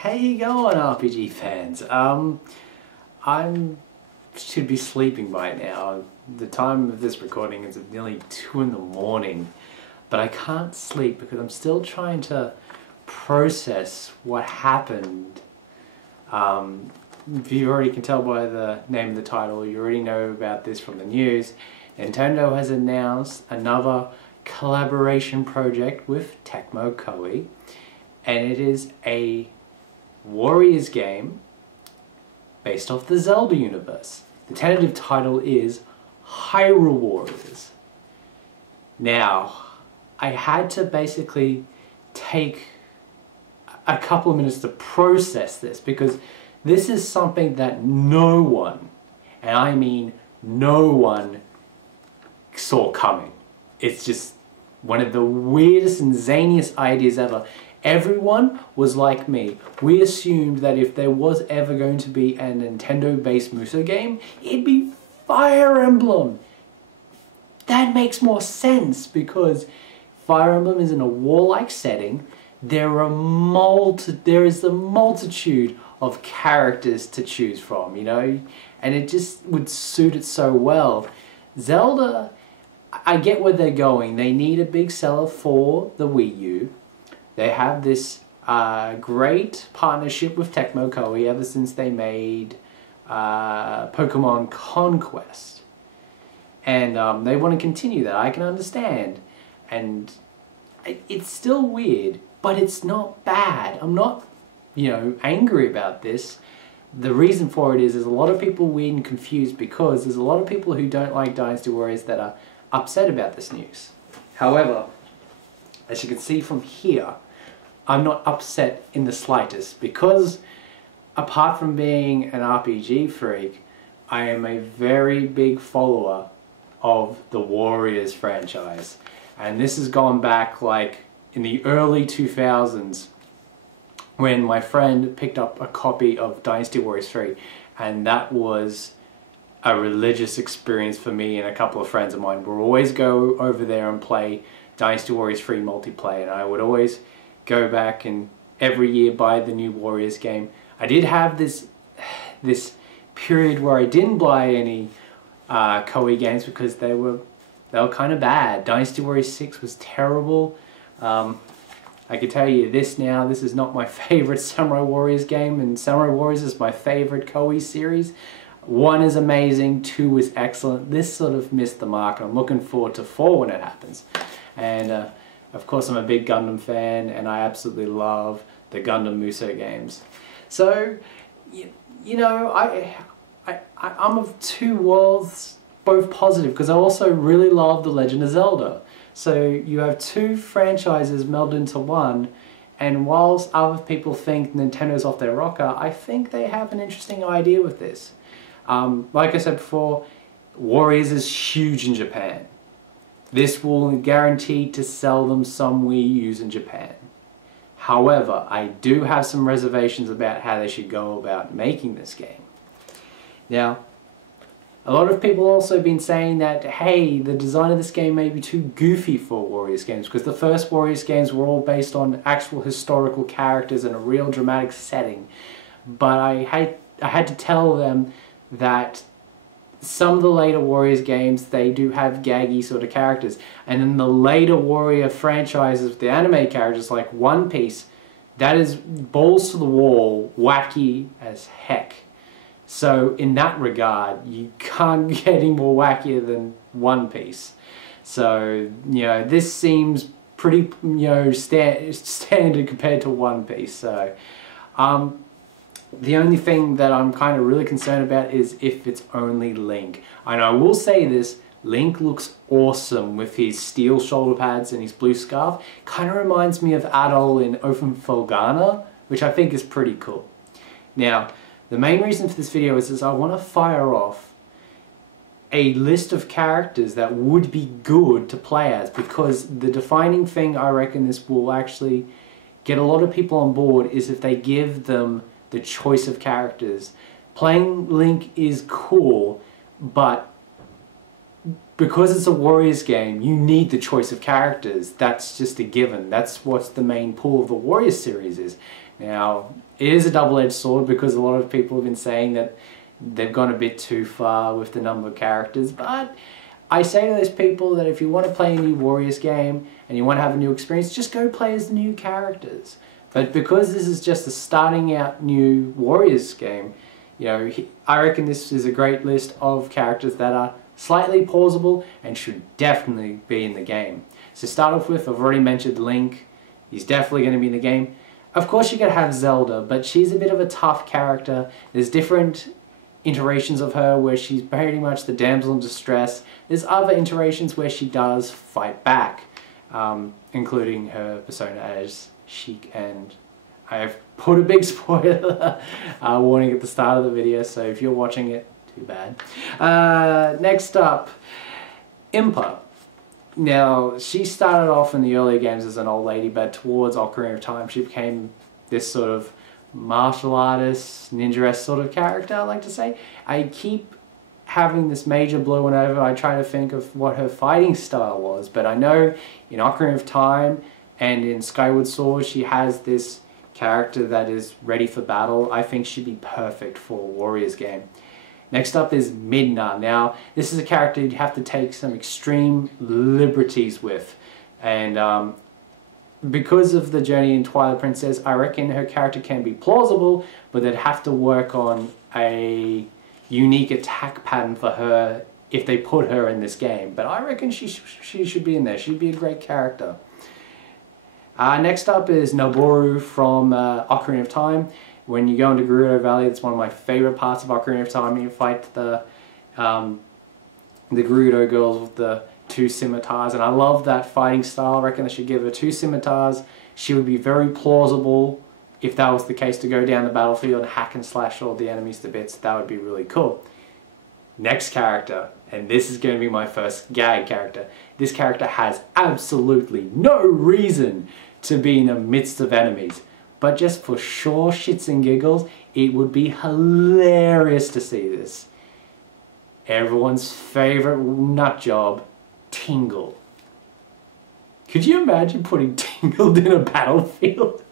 How you going, RPG fans? I should be sleeping by now. The time of this recording is nearly 2 in the morning, but I can't sleep because I'm still trying to process what happened. If you already can tell by the name of the title, you already know about this from the news. Nintendo has announced another collaboration project with Tecmo Koei, and it is a Warriors game based off the Zelda universe. The tentative title is Hyrule Warriors. Now, I had to basically take a couple of minutes to process this because this is something that no one, and I mean no one, saw coming. It's just one of the weirdest and zaniest ideas ever. Everyone was like me. We assumed that if there was ever going to be a Nintendo-based Musou game, it'd be Fire Emblem. That makes more sense because Fire Emblem is in a warlike setting. There is a multitude of characters to choose from, you know, and it just would suit it so well. Zelda, I get where they're going. They need a big seller for the Wii U. They have this great partnership with Tecmo Koei ever since they made Pokemon Conquest. And they want to continue that. I can understand. And it's still weird, but it's not bad. I'm not, angry about this. The reason for it is there's a lot of people weird and confused because there's a lot of people who don't like Dynasty Warriors that are upset about this news. However, as you can see from here, I'm not upset in the slightest because apart from being an RPG freak, I am a very big follower of the Warriors franchise. And this has gone back like in the early 2000s when my friend picked up a copy of Dynasty Warriors 3, and that was a religious experience for me and a couple of friends of mine. We'll always go over there and play Dynasty Warriors 3 multiplayer, and I would always go back and every year buy the new Warriors game. I did have this period where I didn't buy any Koei games because they were kind of bad. Dynasty Warriors 6 was terrible. I can tell you this now, this is not my favorite Samurai Warriors game, and Samurai Warriors is my favorite Koei series. 1 is amazing, 2 is excellent. This sort of missed the mark, and I'm looking forward to 4 when it happens. And of course I'm a big Gundam fan, and I absolutely love the Gundam Musou games. So, I'm of two worlds, both positive, because I also really love The Legend of Zelda. So you have two franchises melded into one, and whilst other people think Nintendo's off their rocker, I think they have an interesting idea with this. Like I said before, Warriors is huge in Japan. This will guarantee to sell them some Wii U's in Japan. However, I do have some reservations about how they should go about making this game. Now, a lot of people also been saying that, hey, the design of this game may be too goofy for Warriors games because the first Warriors games were all based on actual historical characters in a real dramatic setting. But I had to tell them that some of the later Warriors games, they do have gaggy sort of characters. And in the later Warrior franchises with the anime characters like One Piece, that is balls to the wall, wacky as heck. So in that regard, you can't get any more wackier than One Piece. So, this seems pretty, standard compared to One Piece. So, the only thing that I'm kind of really concerned about is if it's only Link. And I will say this, Link looks awesome with his steel shoulder pads and his blue scarf. Kind of reminds me of Adol in Open Folgana, which I think is pretty cool. Now, the main reason for this video is I want to fire off a list of characters that would be good to play as, because the defining thing I reckon this will actually get a lot of people on board is if they give them the choice of characters. Playing Link is cool, but because it's a Warriors game, you need the choice of characters. That's just a given. That's what the main pull of the Warriors series is. Now, it is a double-edged sword because a lot of people have been saying that they've gone a bit too far with the number of characters, but I say to those people that if you want to play a new Warriors game and you want to have a new experience, just go play as the new characters. But because this is just a starting out new Warriors game, you know, I reckon this is a great list of characters that are slightly pausable and should definitely be in the game. So start off with, I've already mentioned Link. He's definitely going to be in the game. Of course you're going to have Zelda, but she's a bit of a tough character. There's different iterations of her where she's pretty much the damsel in distress. There's other iterations where she does fight back, including her persona as Sheik, and I've put a big spoiler warning at the start of the video, so if you're watching it, too bad. Next up, Impa. Now, she started off in the earlier games as an old lady, but towards Ocarina of Time she became this sort of martial artist, ninja-esque sort of character, I like to say. I keep having this major blow whenever I try to think of what her fighting style was, but I know in Ocarina of Time and in Skyward Sword she has this character that is ready for battle. I think she'd be perfect for a Warriors game. Next up is Midna. Now, this is a character you'd have to take some extreme liberties with, and because of the journey in Twilight Princess, I reckon her character can be plausible, but they'd have to work on a unique attack pattern for her if they put her in this game. But I reckon she should be in there. She'd be a great character. Next up is Noboru from Ocarina of Time. When you go into Gerudo Valley, it's one of my favorite parts of Ocarina of Time. You fight the Gerudo girls with the two scimitars, and I love that fighting style. I reckon I should give her two scimitars. She would be very plausible if that was the case, to go down the battlefield and hack and slash all the enemies to bits. That would be really cool. Next character, and this is going to be my first gag character. This character has absolutely no reason to be in the midst of enemies, but just for sure shits and giggles, it would be hilarious to see this. Everyone's favorite nut job, Tingle. Could you imagine putting Tingle in a battlefield?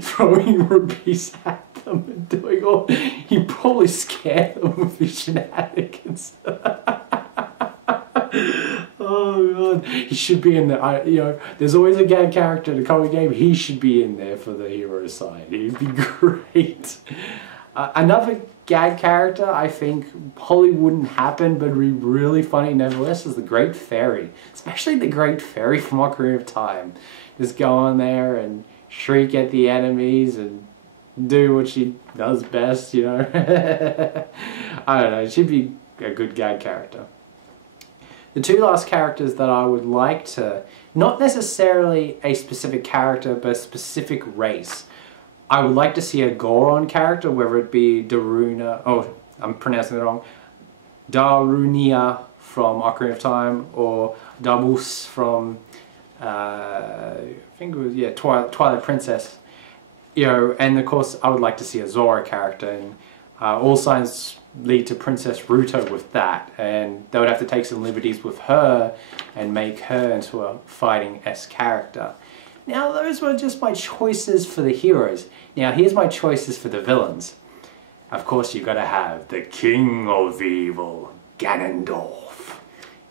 Throwing rupees at them and doing all... He'd probably scare them with his shenanigans. Oh god, he should be in there. You know, there's always a gag character in a comic game. He should be in there for the hero side. He'd be great. Another gag character I think probably wouldn't happen, but would be really funny nevertheless, is the Great Fairy. Especially the Great Fairy from Ocarina of Time. Just go on there and shriek at the enemies and do what she does best, you know. I don't know, she'd be a good gag character. The two last characters that I would like to, not necessarily a specific character, but a specific race. I would like to see a Goron character, whether it be Daruna, oh, I'm pronouncing it wrong, Darunia from Ocarina of Time, or Damus from, I think it was, yeah, Twilight Princess. You know, and of course I would like to see a Zora character, and all signs lead to Princess Ruto with that, and they would have to take some liberties with her and make her into a fighting-esque character. Now those were just my choices for the heroes. Now here's my choices for the villains. Of course you've got to have the King of Evil, Ganondorf.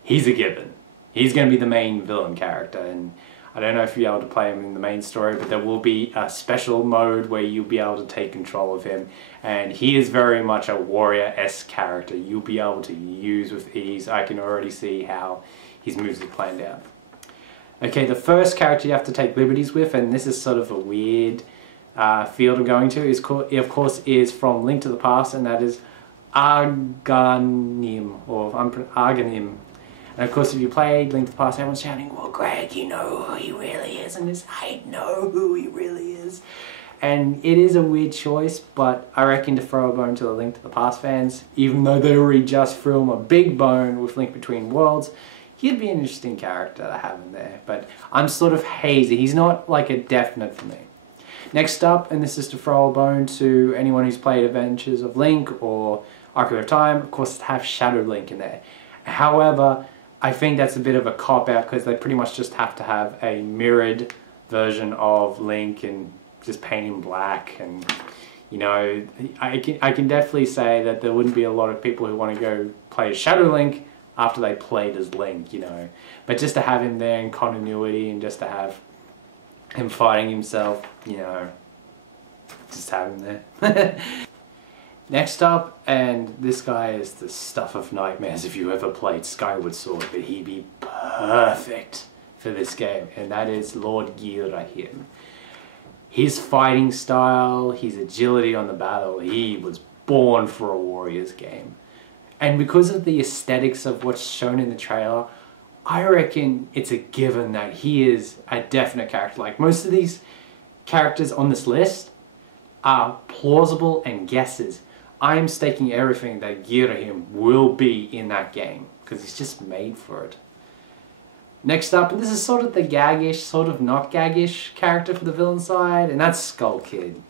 He's a given. He's going to be the main villain character, and I don't know if you'll be able to play him in the main story, but there will be a special mode where you'll be able to take control of him, and he is very much a warrior-esque character you'll be able to use with ease. I can already see how his moves are planned out. Okay, the first character you have to take liberties with, and this is sort of a weird field I'm going to, of course is from Link to the Past, and that is Aghanim, or Aghanim. And of course if you played Link to the Past, everyone's shouting, well Greg, you know who he really is, and it's, I know who he really is. And it is a weird choice, but I reckon to throw a bone to the Link to the Past fans, even though they already just threw him a big bone with Link Between Worlds, he'd be an interesting character to have in there. But I'm sort of hazy, he's not like a definite for me. Next up, and this is to throw a bone to anyone who's played Adventures of Link or Ocarina of Time, of course, have Shadow Link in there. However, I think that's a bit of a cop-out because they pretty much just have to have a mirrored version of Link and just paint him black. And, you know, I can definitely say that there wouldn't be a lot of people who want to go play as Shadow Link after they played as Link, you know. But just to have him there in continuity and just to have him fighting himself, you know, just have him there. Next up, and this guy is the stuff of nightmares if you ever played Skyward Sword, but he'd be perfect for this game, and that is Lord Girahim. His fighting style, his agility on the battle, he was born for a Warriors game. And because of the aesthetics of what's shown in the trailer, I reckon it's a given that he is a definite character. Like most of these characters on this list are plausible and guesses. I'm staking everything that Girahim will be in that game because he's just made for it. Next up, and this is sort of the gaggish, sort of not gaggish character for the villain side, and that's Skull Kid.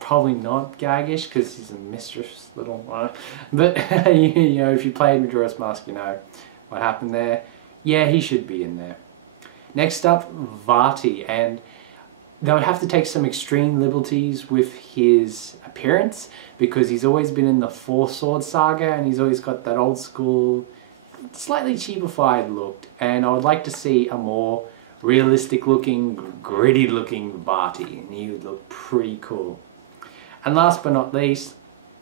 Probably not gaggish because he's a mischievous little one. But you know, if you played Majora's Mask, you know what happened there. Yeah, he should be in there. Next up, Vati, and they would have to take some extreme liberties with his appearance because he's always been in the Four Sword Saga and he's always got that old school, slightly cheapified look. And I would like to see a more realistic looking, gritty looking Vati, and he would look pretty cool. And last but not least,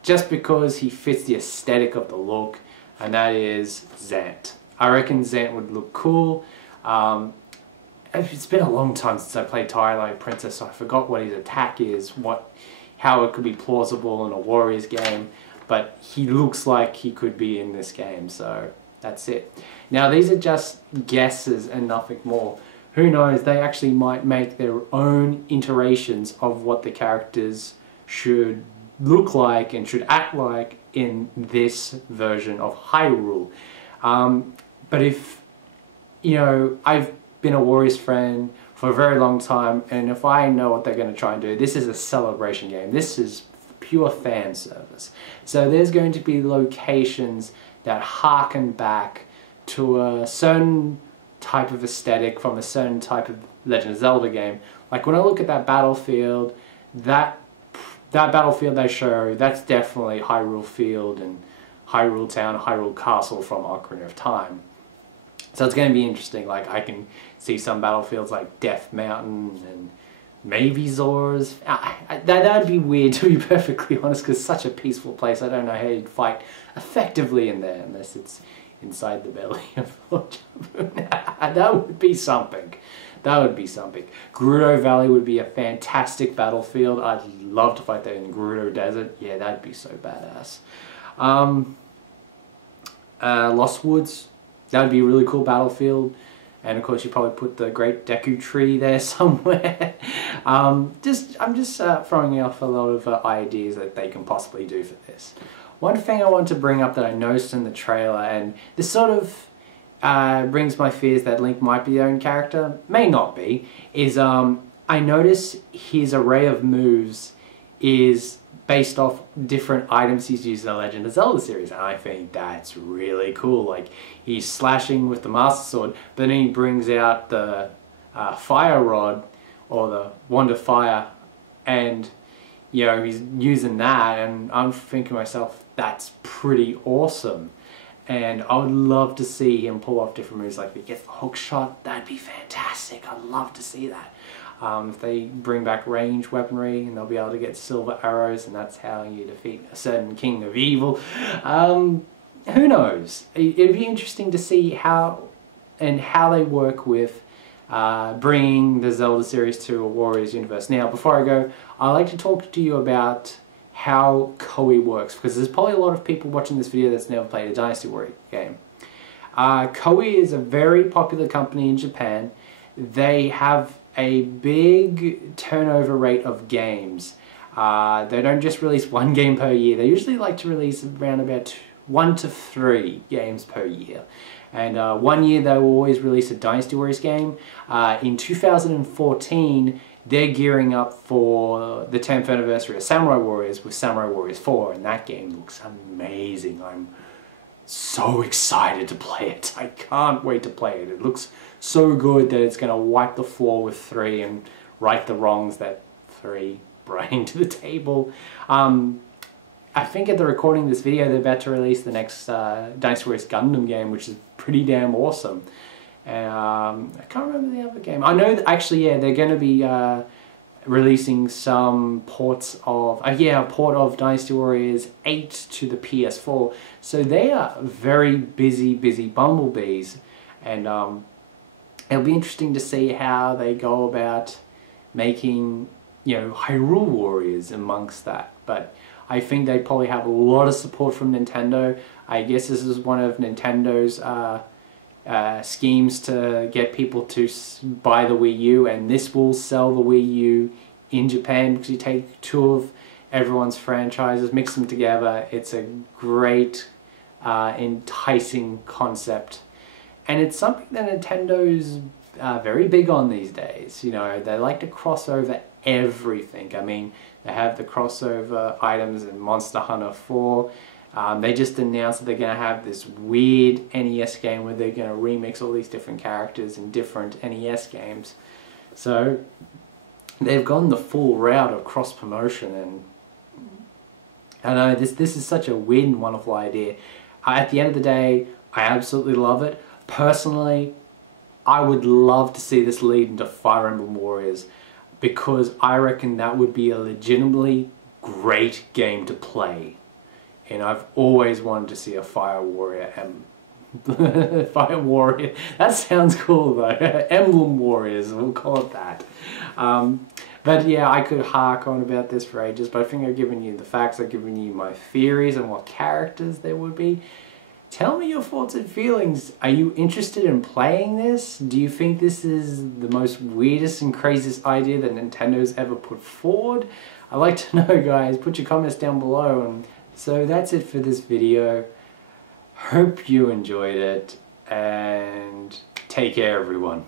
just because he fits the aesthetic of the look, and that is Zant. I reckon Zant would look cool. It's been a long time since I played Twilight Princess, so I forgot what his attack is, how it could be plausible in a Warriors game, but he looks like he could be in this game, so that's it. Now these are just guesses and nothing more. Who knows, they actually might make their own iterations of what the characters should look like and should act like in this version of Hyrule. But if, you know, I've been a Warriors fan for a very long time, and if I know what they're going to try and do, this is a celebration game. This is pure fan service. So there's going to be locations that harken back to a certain type of aesthetic from a certain type of Legend of Zelda game. Like when I look at that battlefield, that battlefield they show, that's definitely Hyrule Field and Hyrule Town, Hyrule Castle from Ocarina of Time. So it's going to be interesting. Like I can see some battlefields like Death Mountain and maybe Zora's. That'd be weird, to be perfectly honest, because it's such a peaceful place. I don't know how you'd fight effectively in there unless it's inside the belly of Lord Jabu. That would be something. That would be something. Gerudo Valley would be a fantastic battlefield. I'd love to fight there in Gerudo Desert. Yeah, that'd be so badass. Lost Woods. That would be a really cool battlefield. And of course you probably put the Great Deku Tree there somewhere. I'm just throwing off a lot of ideas that they can possibly do for this. One thing I want to bring up that I noticed in the trailer, and this sort of brings my fears that Link might be their own character, may not be, is I notice his array of moves is based off different items he's used in the Legend of Zelda series, and I think that's really cool. Like, he's slashing with the Master Sword, but then he brings out the Fire Rod, or the Wand of Fire, and, you know, he's using that, and I'm thinking to myself, that's pretty awesome. And I would love to see him pull off different moves, like if he gets the hook shot, that'd be fantastic. I'd love to see that. If they bring back range weaponry and they'll be able to get silver arrows and that's how you defeat a certain king of evil. Who knows? It'd be interesting to see how they work with bringing the Zelda series to a Warriors universe. Now, before I go, I'd like to talk to you about how Koei works, because there's probably a lot of people watching this video that's never played a Dynasty Warrior game. Koei is a very popular company in Japan. They have a big turnover rate of games. They don't just release one game per year. They usually like to release around about 1 to 3 games per year. And one year they will always release a Dynasty Warriors game. In 2014, they're gearing up for the 10th anniversary of Samurai Warriors with Samurai Warriors 4, and that game looks amazing. I'm so excited to play it. I can't wait to play it. It looks so good that it's going to wipe the floor with 3 and right the wrongs that 3 bring to the table. I think at the recording of this video, they're about to release the next Dynasty Warriors Gundam game, which is pretty damn awesome. I can't remember the other game. I know that actually, yeah, they're going to be releasing some ports of, a port of Dynasty Warriors 8 to the PS4. So they are very busy bumblebees, and it'll be interesting to see how they go about making, Hyrule Warriors amongst that. But I think they probably have a lot of support from Nintendo. I guess this is one of Nintendo's schemes to get people to buy the Wii U, and this will sell the Wii U in Japan, because you take 2 of everyone's franchises, mix them together. It's a great, enticing concept, and it's something that Nintendo's very big on these days. They like to cross over everything. I mean, they have the crossover items in Monster Hunter 4. They just announced that they're going to have this weird NES game where they're going to remix all these different characters in different NES games. So they've gone the full route of cross promotion, and I know this is such a weird and wonderful idea. At the end of the day, I absolutely love it. Personally, I would love to see this lead into Fire Emblem Warriors, because I reckon that would be a legitimately great game to play. And I've always wanted to see a Fire Warrior Fire Warrior. That sounds cool though. Emblem Warriors, we'll call it that. But yeah, I could hark on about this for ages, but I think I've given you the facts, I've given you my theories on what characters there would be. Tell me your thoughts and feelings. Are you interested in playing this? Do you think this is the most weirdest and craziest idea that Nintendo's ever put forward? I'd like to know, guys. Put your comments down below. And so that's it for this video. Hope you enjoyed it, and take care, everyone.